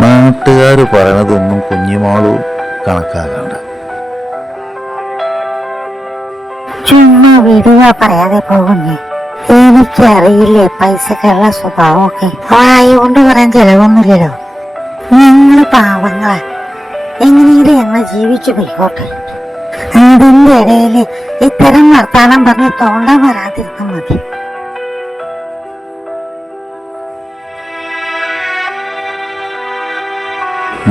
നാട്ടുകാർ പറയണതൊന്നും കുഞ്ഞിമാളു കണക്കാക്കണ്ട. ചുമ്മാ വിടുക പറയാതെ പോകുന്നേ. എനിക്കറിയില്ലേ പൈസക്കുള്ള സ്വഭാവമൊക്കെ. വായുകൊണ്ട് പറയാൻ ചെലവൊന്നുമില്ലല്ലോ. ഞങ്ങള് പാവങ്ങളാ, എങ്ങനെയെങ്കിലും ഞങ്ങൾ ജീവിച്ചു പോയിക്കോട്ടെ. അതിന്റെ ഇടയില് ഇത്തരം വർത്താനം പറഞ്ഞ് തോണ്ട വരാതിരുന്ന മതി.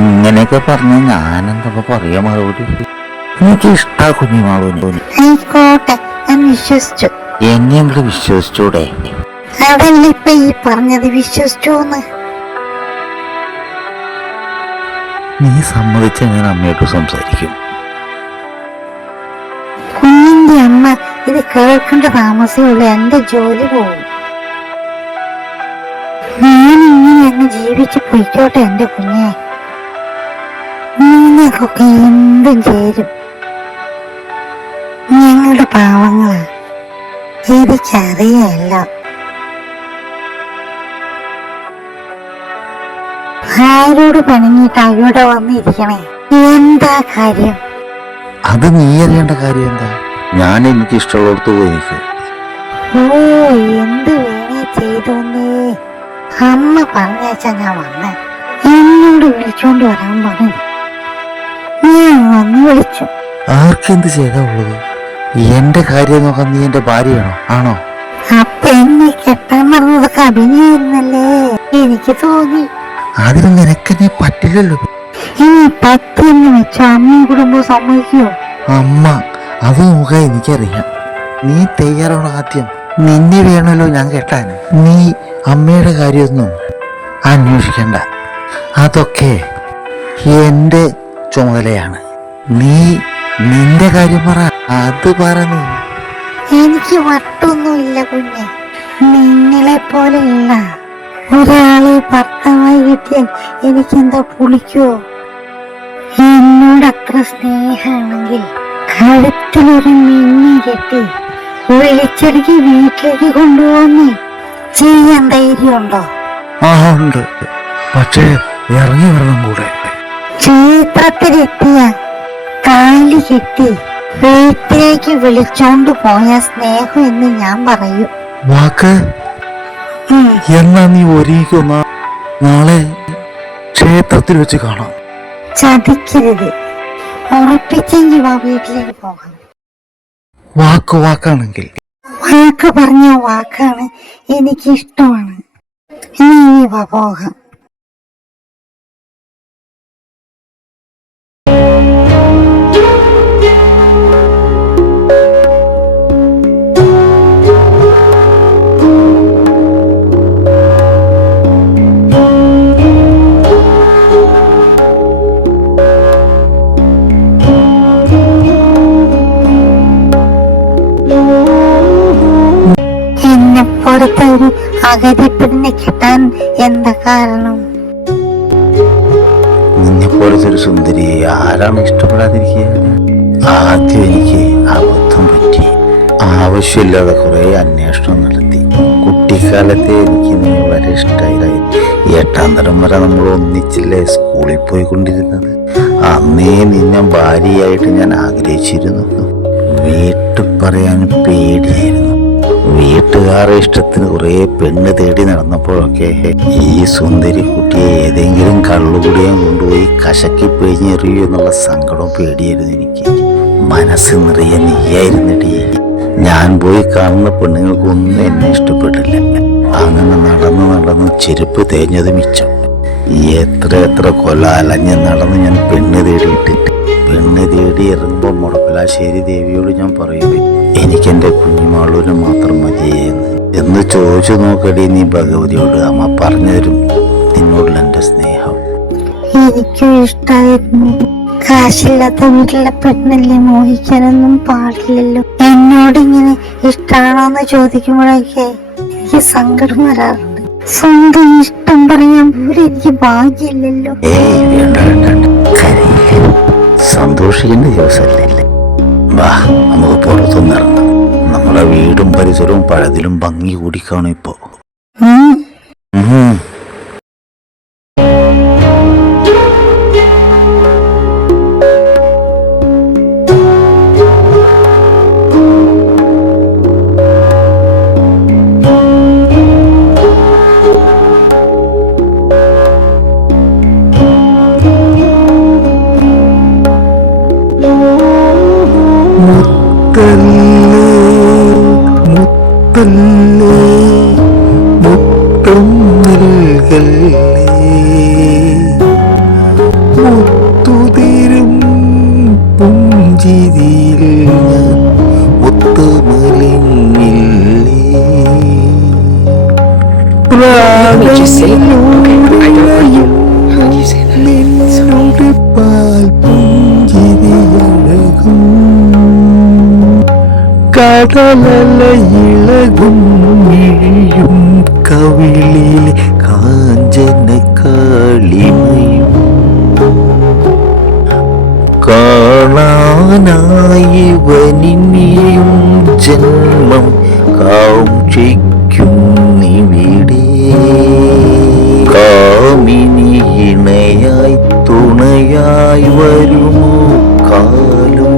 ഇങ്ങനെയൊക്കെ പറഞ്ഞ ഞാനെന്തൊക്കെ പറയാ മറുപടി? എനിക്ക് ഇഷ്ടാ കുഞ്ഞിമാളൂന്. ആയിക്കോട്ടെ, ഞാൻ വിശ്വസിച്ചു. എന്നെ അങ്ങോട്ട് വിശ്വസിച്ചൂടെ? അതല്ല ഇപ്പൊ ഈ പറഞ്ഞത് വിശ്വസിച്ചോന്ന്. നീ സമ്മതിച്ച ഞാൻ അമ്മയോട്ട് സംസാരിക്കും. കുഞ്ഞിന്റെ അമ്മ ഇത് കേൾക്കേണ്ട താമസമുള്ള എന്റെ ജോലി പോകും. ഞാൻ ഇങ്ങനെ അങ്ങ് ജീവിച്ചു പോയിക്കോട്ടെ എന്റെ കുഞ്ഞെ. നിങ്ങൾക്കൊക്കെ എന്തും ചേരും. ഞങ്ങളുടെ പാവങ്ങളാ, എനിക്കറിയല്ല. ആരോട് പണിഞ്ഞിട്ട് അവിടെ വന്നിരിക്കണേ? എന്താ കാര്യം? അത് നീ അറിയേണ്ട കാര്യം എന്താ? ഞാൻ എനിക്ക് ഇഷ്ടമുള്ളടത്ത് പോയി നിൽക്കും. ഓ, എന്ത് വേണേ ചെയ്തോന്നേ. അമ്മ പറഞ്ഞാച്ചാ ഞാൻ വന്നേ. എന്നോട് വിളിച്ചോണ്ട് വരാൻ പറഞ്ഞു. ഞാൻ വന്ന് വിളിച്ചു. ആർക്കെന്ത് ചെയ്താവുള്ളത്? എന്റെ കാര്യം നോക്കാൻ നീ എന്റെ ഭാര്യയാണോ? ആണോ? അപ്പൊ എന്നെ കെട്ടാൻ പറഞ്ഞതൊക്കെ അഭിനയായിരുന്നല്ലേ? എനിക്ക് തോന്നി. അതിന് നിനക്കെന്നെ പറ്റില്ലല്ലോ. ഇനി പറ്റിയെന്ന് വെച്ചോ അമ്മയും കുടുംബവും സമ്മതിക്കുവോ? അമ്മ അത് നോക്കാൻ എനിക്കറിയാം. നീ തയ്യാറാണോ? ആദ്യം നിന്നെ വേണമല്ലോ ഞാൻ കെട്ടാൻ. നീ അമ്മയുടെ കാര്യമൊന്നും അന്വേഷിക്കണ്ട. അതൊക്കെ എന്റെ ചുമതലയാണ്. നീ നിന്റെ കാര്യം പറ. അത് പറഞ്ഞു. എനിക്ക് വട്ടൊന്നുമില്ല കുഞ്ഞെ. നിങ്ങളെ പോലെയുള്ള ഒരാളെ ഭർത്താവായി കിട്ടിയാൽ എനിക്കെന്താ പുളിക്കോ? എന്നോട് അത്ര സ്നേഹമാണെങ്കിൽ കഴുത്തിലൊരു മിന്നി കെട്ടി വിളിച്ചെടുക്കി വീട്ടിലേക്ക് കൊണ്ടുപോകുന്നേ ചെയ്യാൻ ധൈര്യമുണ്ടോ? ആ ഉണ്ട്, പക്ഷേ ഇറങ്ങി വരണം കൂടെ. ക്ഷേത്രത്തിലെത്തിയ കാലി കെട്ടി വീട്ടിലേക്ക് വിളിച്ചോണ്ട് പോയ സ്നേഹം എന്ന് ഞാൻ പറയൂ. വാക്ക് എന്നാ നീ ഒരുങ്ങിക്കൊന്ന നാളെ ക്ഷേത്രത്തിൽ വെച്ച് കാണാം. ചതിക്കരുത്. ഉറപ്പിച്ചെങ്കിൽ വാ, വീട്ടിലേക്ക് പോകാം. വാക്കാണെങ്കിൽ വാക്ക് പറഞ്ഞ വാക്കാണ്, എനിക്കിഷ്ടമാണ്. നീ വാ, പോകാം. പുറത്തെ ഒരു അഗതിപ്പെടിനെ കിട്ടാൻ എന്താ കാരണം? നിന്നെ പോലത്തെ ഒരു സുന്ദരിയെ ആരാണ് ഇഷ്ടപ്പെടാതിരിക്കുക? ആദ്യം എനിക്ക് അബദ്ധം പറ്റി. ആവശ്യമില്ലാതെ കുറെ അന്വേഷണം നടത്തി. കുട്ടിക്കാലത്തെ എനിക്ക് നീ വളരെ ഇഷ്ടമായി. 8ാം തരം വരെ നമ്മൾ ഒന്നിച്ചില്ലേ സ്കൂളിൽ പോയിക്കൊണ്ടിരുന്നത്. അന്നേ നിന്നെ ഭാര്യയായിട്ട് ഞാൻ ആഗ്രഹിച്ചിരുന്നു. വീട്ടിൽ പറയാൻ പേടിയായിരുന്നു. വീട്ടുകാരുടെ ഇഷ്ടത്തിന് കുറെ പെണ്ണ് തേടി നടന്നപ്പോഴൊക്കെ ഈ സുന്ദരി കുട്ടിയെ ഏതെങ്കിലും കള്ളുകുടിയാൻ കൊണ്ടുപോയി കശക്കി പിഴിഞ്ഞെറിയൂ എന്നുള്ള സങ്കടവും പേടിയായിരുന്നു എനിക്ക്. മനസ്സ് നിറയെ നീയായിരുന്നടി. ഞാൻ പോയി കാണുന്ന പെണ്ണുങ്ങൾക്കൊന്നും എന്നെ ഇഷ്ടപ്പെട്ടില്ല. അങ്ങനെ നടന്ന് ചെരുപ്പ് തേഞ്ഞത് മിച്ചം. എത്ര കൊല അലഞ്ഞ് നടന്ന് ഞാൻ പെണ്ണ് തേടിയിട്ടിട്ട് പെണ്ണ് തേടി ഇറങ്ങുമ്പോൾ മുടപ്പിലാശ്ശേരി ദേവിയോട് ഞാൻ പറയും, എനിക്കെന്റെ കുഞ്ഞിമാളൂന് മാത്രം മതിയെന്ന്. എന്ന് ചോദിച്ചു നോക്കടി നീ ഭഗവതിയോട്. അമ്മ പറഞ്ഞു തരും നിന്നോടുള്ള എന്റെ സ്നേഹം. എനിക്കും ഇഷ്ടായിരുന്നു. കാശില്ലാത്ത വീട്ടിലെ പെണ്ണല്ലേ, മോഹിക്കാനൊന്നും പാടില്ലല്ലോ. എന്നോട് ഇങ്ങനെ ഇഷ്ടാണോന്ന് ചോദിക്കുമ്പോഴൊക്കെ എനിക്ക് സങ്കടം വരാറുണ്ട്. സ്വന്തം ഇഷ്ടം പറയാൻ പോലും എനിക്ക് ഭാഗ്യമില്ലല്ലോ. സന്തോഷിക്കേണ്ട ദിവസമല്ലേ? വാ, നമുക്ക് പുറത്തൊന്നും ഇറങ്ങാം. നമ്മളെ വീടും പരിസരവും പഴതിലും ഭംഗി കൂടിക്കാണും ഇപ്പോ. Just say it. Okay, I don't want you. How do you say that? നിന്നോട് പാൽ പുഞ്ചിരിയഴകും കടലലയിളകും മിഴിയും കവിളിലെ കാഞ്ചന കാളിമയും കാണാനായി വനിനിയും ജന്മം കാക്ഷിക്കും നിവിടെ കാമിനി ഇണയായി തുണയായി വരുമോ കാലം